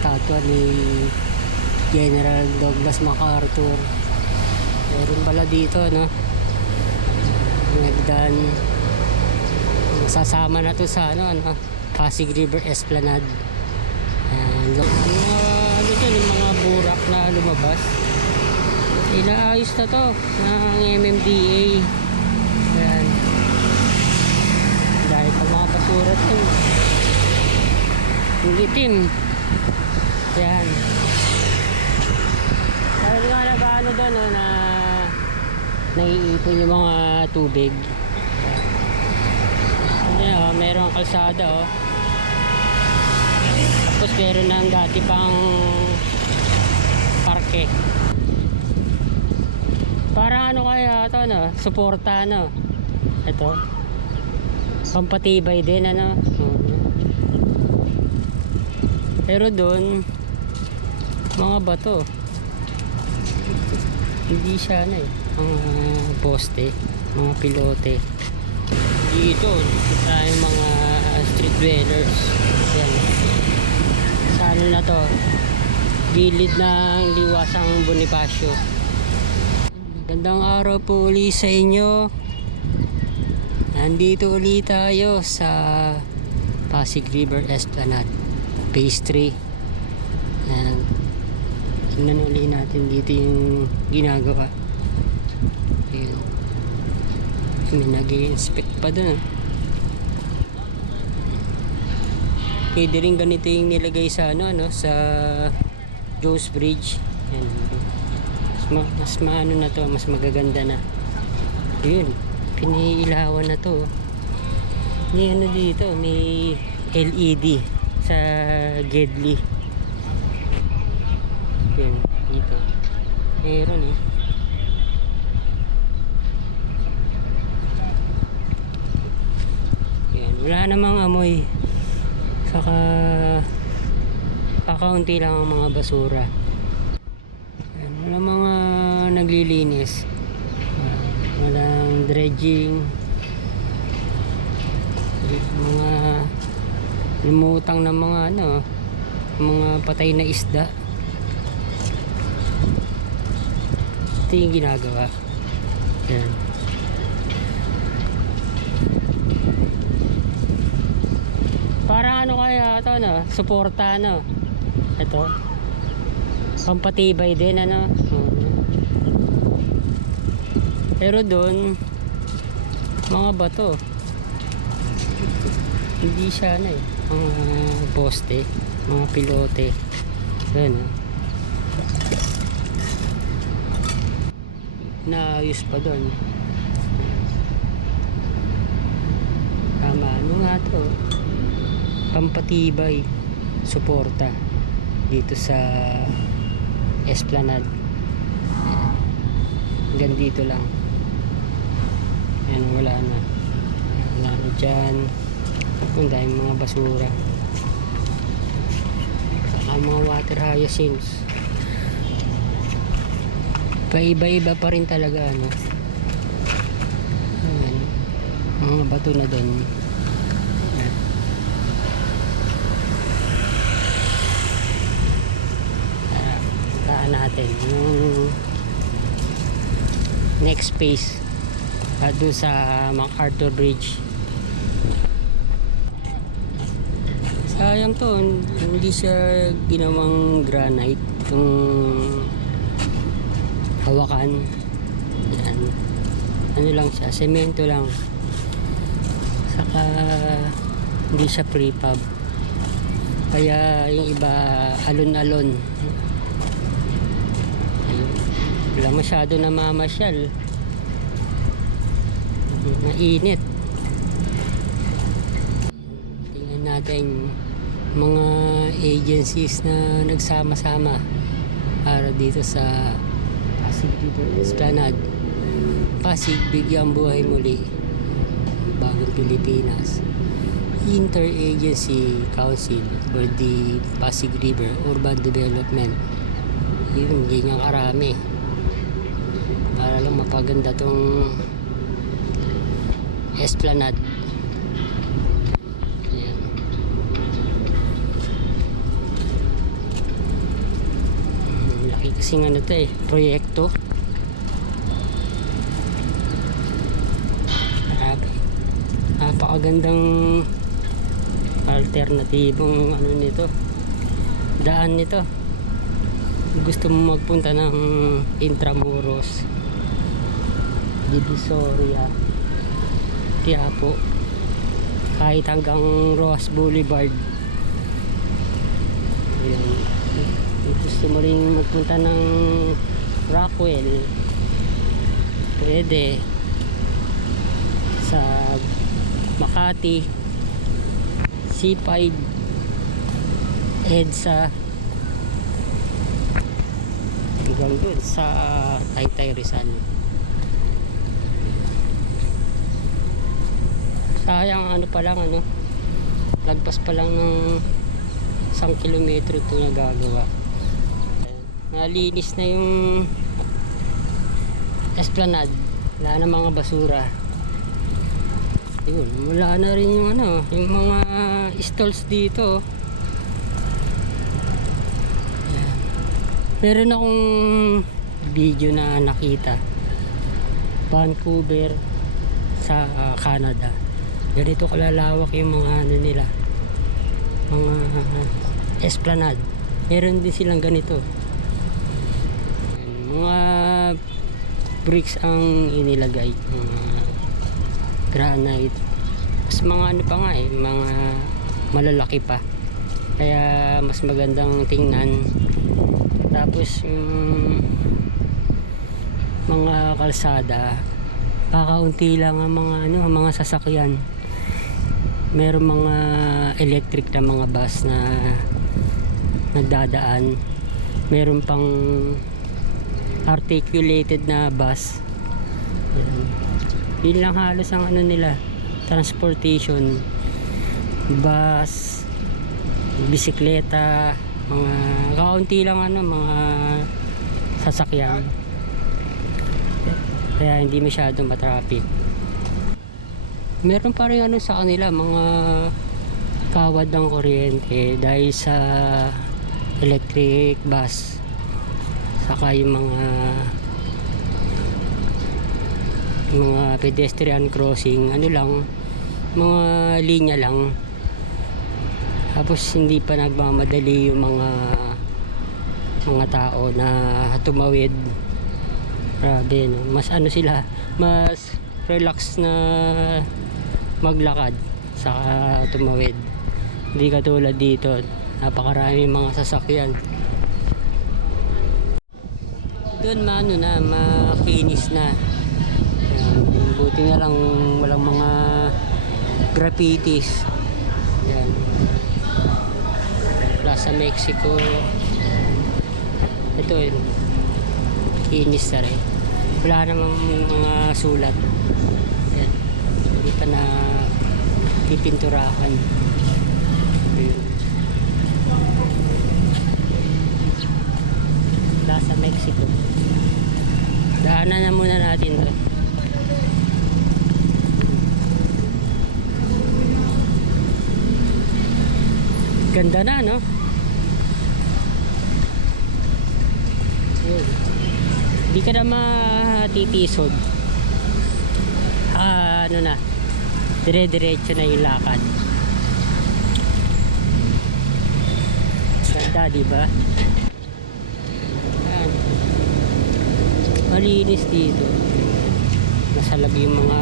statwa ni General Douglas MacArthur. Meron pala dito, no? Nagdan. Sasama na to sa ano, ano, Pasig River Esplanade. Ayan. Yung mga, ano dyan, yung mga burak na lumabas. Inaayos na to ng MMDA. Ayan. Dahil pa mga basura to. Yung itim. Ayan. Dahil nga na ba ano doon no, na naiipon yung mga tubig. Ayan, oh, merong kalsada oh. Tapos meron ng dati pang parke. Parang ano kaya ito no? Suporta no? Ito. Pampatibay din ano? Pero doon mga bato. Hindi siya ano eh. Mga poste, mga pilote. Dito, tayong mga street dwellers. Yan. Sa ano na to? Gilid ng liwasang Bonifacio. Gandang araw po ulit sa inyo. Nandito ulit tayo sa Pasig River Esplanade. Phase 3. Ayan. Tingnan ulit natin dito yung ginagawa. Ayan. May nag inspect pa dun. Pwede rin ganito yung nilagay sa ano, ano sa Joe's Bridge. Ayan. Mas, ma, mas maano na to, mas magaganda na. Yun, piniilawan na to. May ano dito, may LED sa Gedli. Yun, dito. Meron eh. Yan, wala namang amoy. Saka kakaunti lang ang mga basura. Yan, wala mga naglilinis. Walang dredging. Mga lumutang ng mga ano, mga patay na isda. Ito yung ginagawa. Yan. Parang ano kaya ito no? Suporta no? Ito. Pampatibay din ano? Pero doon mga bato. Hindi siya ano eh. Mga poste, mga pilote. Ayan oh. Naayos pa doon. Tama, ano nga to? pampatibay suporta dito sa Esplanade hanggang dito lang yan wala na wala na dyan ang mga basura saka mga water hyacinths paiba-iba pa rin talaga ano. Ayan. mga bato na doon Ayan. Taan natin. Yung next phase uh, sa MacArthur Bridge. Sayang to hindi siya ginawang granite. Itong hawakan. Yan. Ano lang siya semento lang. Saka hindi siya prefab. Kaya yung iba alon-alon. Wala masyado na mamasyal. Mainit. Tingnan natin mga agencies na nagsama-sama para dito sa Pasig River Esplanade Pasig Bigyang Buhay Muli. Bagong Pilipinas. Interagency Council for the Pasig River Urban Development. Yun, ganyan karami. Para lang mapaganda tong Esplanade kasing ano to eh, proyekto. Grabe. Napakagandang alternatibong ano nito. Daan nito. Gusto mo magpunta ng Intramuros, Divisoria, Quiapo, kahit hanggang Roas Boulevard. Ayan. Gusto mo rin magpunta ng Rockwell, pwede. Sa Makati, C5, EDSA, hanggang dun sa Taytay Rizal. Sayang ano pa lang ano, lagpas pa lang ng isang kilometro ito nagagawa. Ayan. Nalinis na yung esplanade. Wala na mga basura. Yun, wala na rin yung ano, yung mga stalls dito. Ayan. Meron akong video na nakita. Vancouver sa ah, Canada. Ganito kalalawak yung mga ano nila. Mga esplanade. Meron din silang ganito. Mga bricks ang inilagay. Mga granite. Mas mga ano pa nga eh, mga malalaki pa. Kaya mas magandang tingnan. Tapos yung mga kalsada, kakaunti lang ang mga ano, mga sasakyan. Meron mga electric na mga bus na nagdadaan. Meron pang articulated na bus. Ayan. Yun lang halos ang ano nila, transportation, bus, bisikleta, mga kaunti lang ano, mga sasakyan. Kaya hindi masyadong matraffic. Meron pa rin ano sa kanila, mga kawad ng kuryente dahil sa electric bus. Saka yung mga mga pedestrian crossing, ano lang, mga linya lang. Tapos hindi pa nagmamadali yung mga mga tao na tumawid. Grabe, no? Mas ano sila, mas relax na maglakad sa tumawid. Hindi katulad dito, napakarami mga sasakyan. Doon maano na, makinis na. Ayan, buti na lang walang mga graffitis. Yan. Plaza Mexico. Ito yun. Kinis na rin. Wala namang mga sulat. Yan. Hindi pa na pipinturahan. Ayun. Plaza Mexico. Daanan na muna natin to. Ganda na, no? Hindi ka na matitisod. Ah, ano na. Dire-diretso na yung lakad. Ganda, di ba? Ayan. Malinis dito. Nasalag yung mga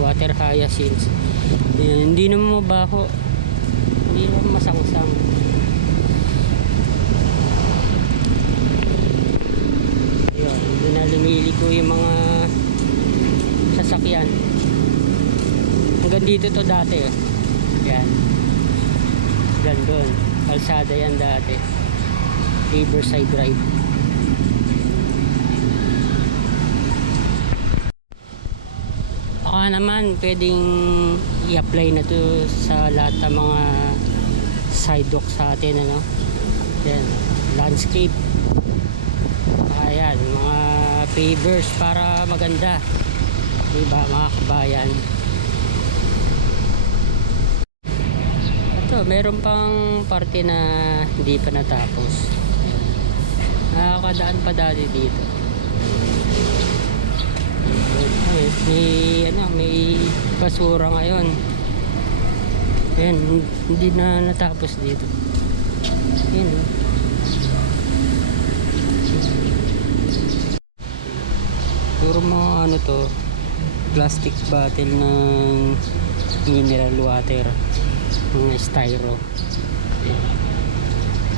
water hyacinths. Ayan, hindi naman mabaho. Hindi naman masang-sang. Yun, doon na lumiliko yung mga sasakyan. Hanggang dito to dati. eh. Yan. Yan doon. Kalsada yan dati. Riverside Drive. Baka naman pwedeng i-apply na to sa lahat ng mga sidewalk sa atin ano. Yan, landscape. Ayan, mga pavers para maganda. Diba mga kabayan? Ito, meron pang parte na hindi pa natapos. Nakakadaan pa dati dito. Ay, may ano, may basura ngayon. Ayan, hindi na natapos dito. Ayan. oh. Puro mga ano to, plastic bottle ng mineral water, mga styro.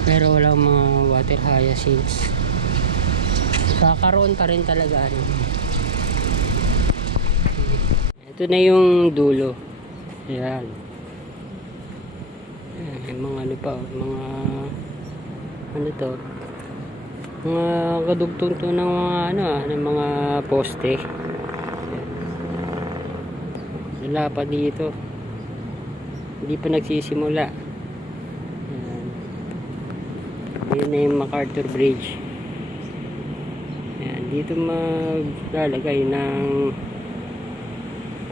Pero walang mga water hyacinths. Kakaroon pa rin talaga. Ano. Ito na yung dulo. Ayan. Ayan, mga ano pa, mga ano to, mga kadugtong to ng mga ano ah, ng mga poste. Wala pa dito. Hindi pa nagsisimula. Ayan. Ayan na yung MacArthur Bridge. Ayan, dito maglalagay ng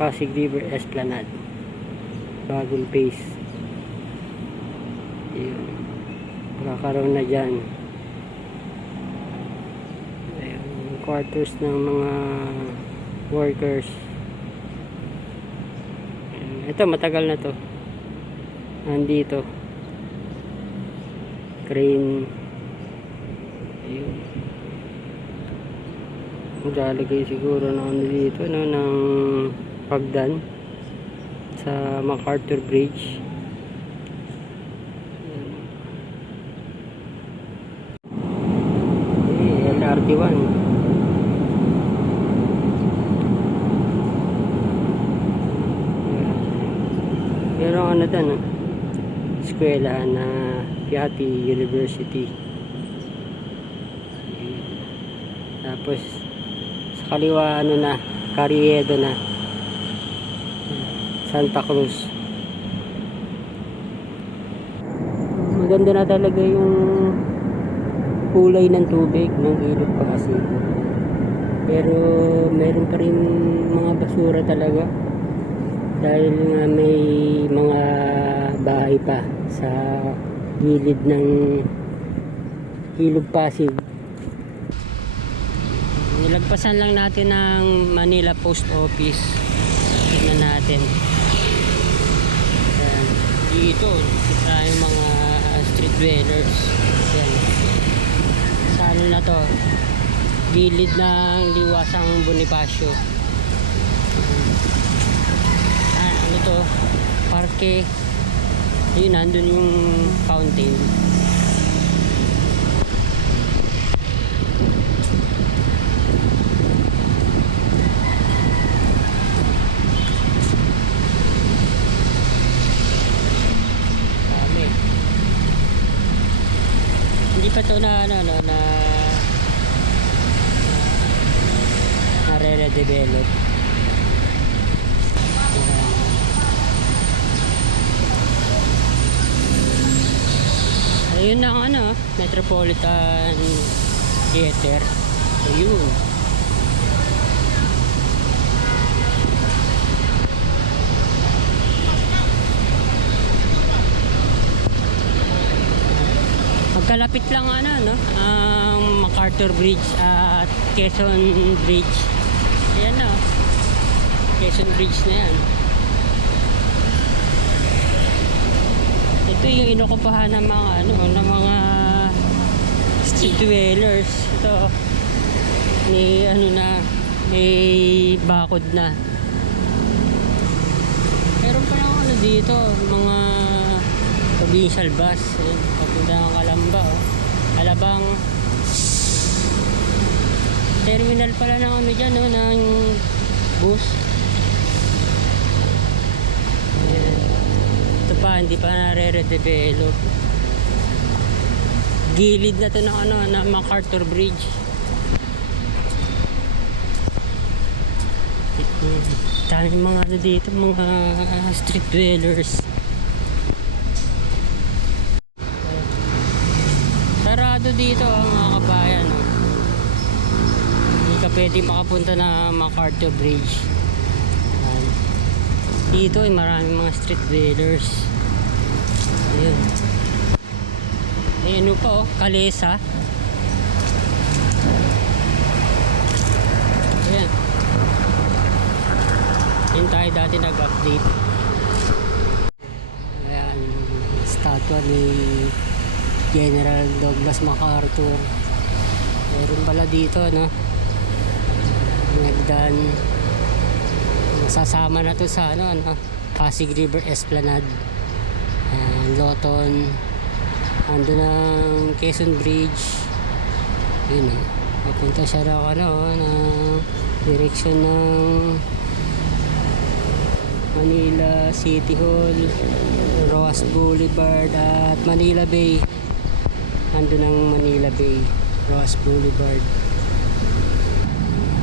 Pasig River Esplanade. Bagong phase. Ayan. Makakaroon na dyan. Ayan, yung quarters ng mga workers. Ayan, ito matagal na to. Nandito. Crane. Ayun. Maglalagay siguro ng ano dito, no, ng pagdan sa MacArthur Bridge. Ayan. Eh, LRT1. Pero ano to, no? eskwela na Piatti University. Tapos sa kaliwa ano na, Carriedo na. Santa Cruz. Maganda na talaga yung kulay ng tubig ng ilog Pasig. Pero meron pa rin mga basura talaga. Dahil nga may mga bahay pa sa gilid ng ilog Pasig. Nilagpasan lang natin ng Manila Post Office. Tignan natin. Dito, tayong mga street dwellers. Ayan. Sa ano na to? Gilid ng Liwasang Bonifacio. Ah, ano to? Parke. Ayun, nandun yung fountain. Hindi pa to na ano no, na na re-develop. Ayun na ano, Metropolitan Theater. Ayun. Magkalapit lang ano, no? Ang MacArthur Bridge at Quezon Bridge. Ayan na. oh. Quezon Bridge na yan. Ito yung inukupahan ng mga ano, ng mga street dwellers. Ito may ano na, may bakod na. Meron pa lang ano dito, mga provincial bus. Ayun, papunta ng Kalamba. Oh. Alabang terminal pala ng ano dyan, no, ng bus. Ayan. Ito pa, hindi pa nare-redevelop. Gilid na to ng ano, na MacArthur Bridge. Dami mga ano dito, mga street dwellers. dito oh, mga kabayan oh. hindi ka pwede makapunta na MacArthur Bridge. Ayan. dito ay maraming mga street vendors ayun. Ayun pa oh kalesa. Ayan. Yun tayo dati nag update ayan statwa ni General Douglas MacArthur. Meron pala dito, no? Nagdan. Sasama na to sa ano, ano, Pasig River Esplanade. Ayan, Loton. Ando ng Quezon Bridge. Yun, oh. Papunta siya ng ano, ng direksyon ng Manila City Hall, Roas Boulevard at Manila Bay. Ando ng Manila Bay, Roas Boulevard.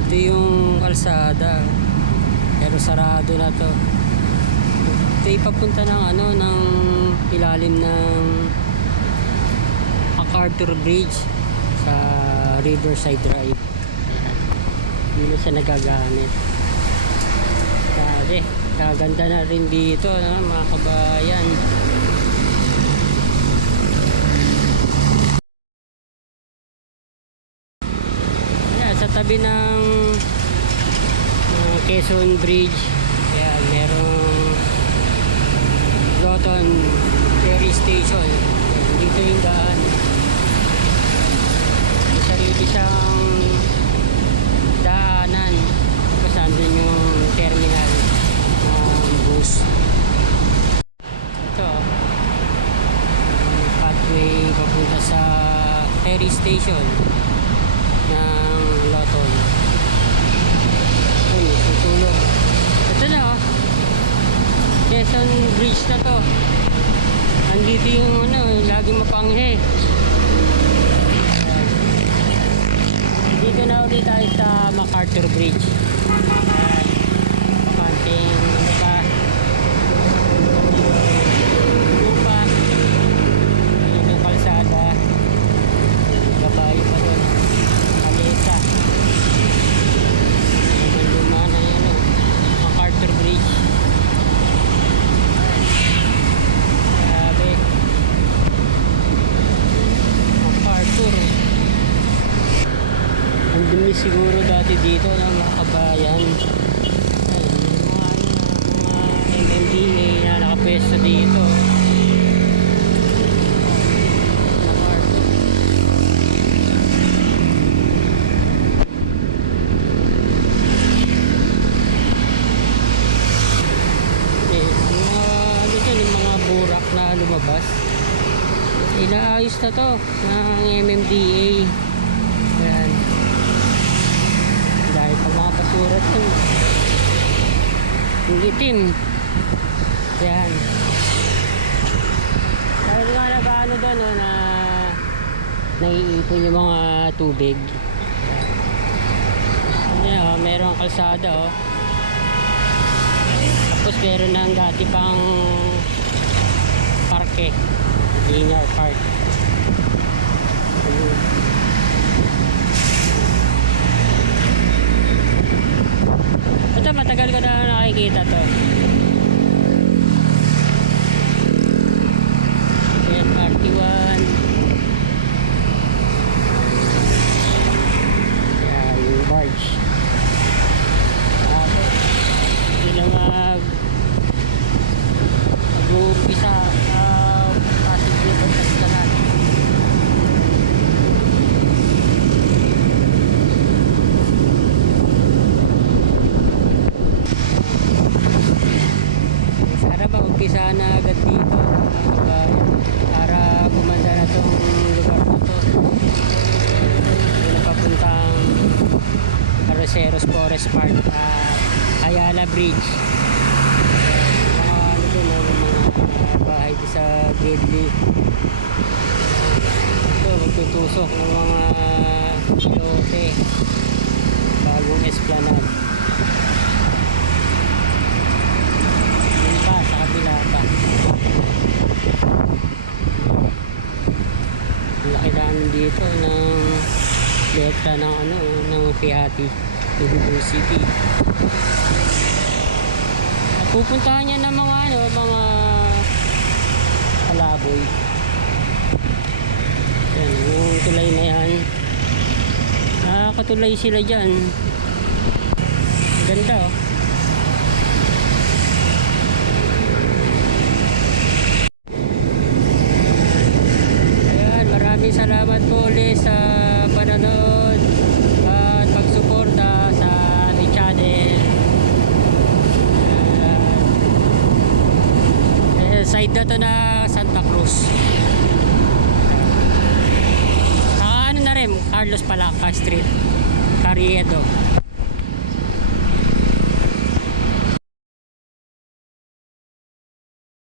Ito yung kalsada. Pero sarado na to. Ito ipapunta ng ano, ng ilalim ng MacArthur Bridge sa Riverside Drive. Hindi na siya nagagamit. Sabi, kaganda na rin dito, no, mga kabayan. Ayan, sa tabi ng uh, Quezon Bridge, ayan, merong Loton Ferry Station. Ayan, dito yung daan. May sarili siyang daanan. Tapos andun yung terminal ng bus. Ito. Pathway papunta sa ferry station ng Loton. Ayun, tutulong. Ito na oh. Quezon Bridge na to. Andito yung ano, laging mapanghe. Dito na ulit tayo sa MacArthur Bridge. Ayan. Pakanting ano pa. Lupa. Ayan yung kalsada. Gabayo pa doon. Kalesa. Ayan yung luma na yan. Oh. MacArthur Bridge. Grabe. MacArthur. Ang dumi siguro dati dito ng mga kabayan. Ayun, yung mga, ano, mga MMDA na nakapwesto dito. MacArthur. Eh, yung mga, ano dyan, yung mga burak na lumabas. Inaayos na to ng MMDA. Ayan. Dahil pa mga Yung itim. Ayan. Dahil nga nag-ano doon, no, na naiipon yung mga tubig. Ayan, oh, merong kalsada, oh. Tapos meron ng dati pang parke. Linear park. Ayun. Ito matagal ko na nakikita to. LRT1. Ayan, yung barge. Tapos, hindi na mag mag-uumpisa uh, Pasig River Esplanade. Sana mag-umpisa na agad dito mga kabayan para gumanda na tong lugar na to. Hindi na papuntang Arroceros Forest Park at Ayala Bridge mga ano dun, ano, sa Gedli. Ito, magtutusok ng mga lote. Bagong esplanade. Yun pa, sa kabila pa. Dito ng letra ng ano, ng Fiati University. Pupuntahan niya ng mga ano, mga palaboy. Yan yung tulay na yan. Ah katulay sila dyan. Ganda oh. Maraming salamat po ulit sa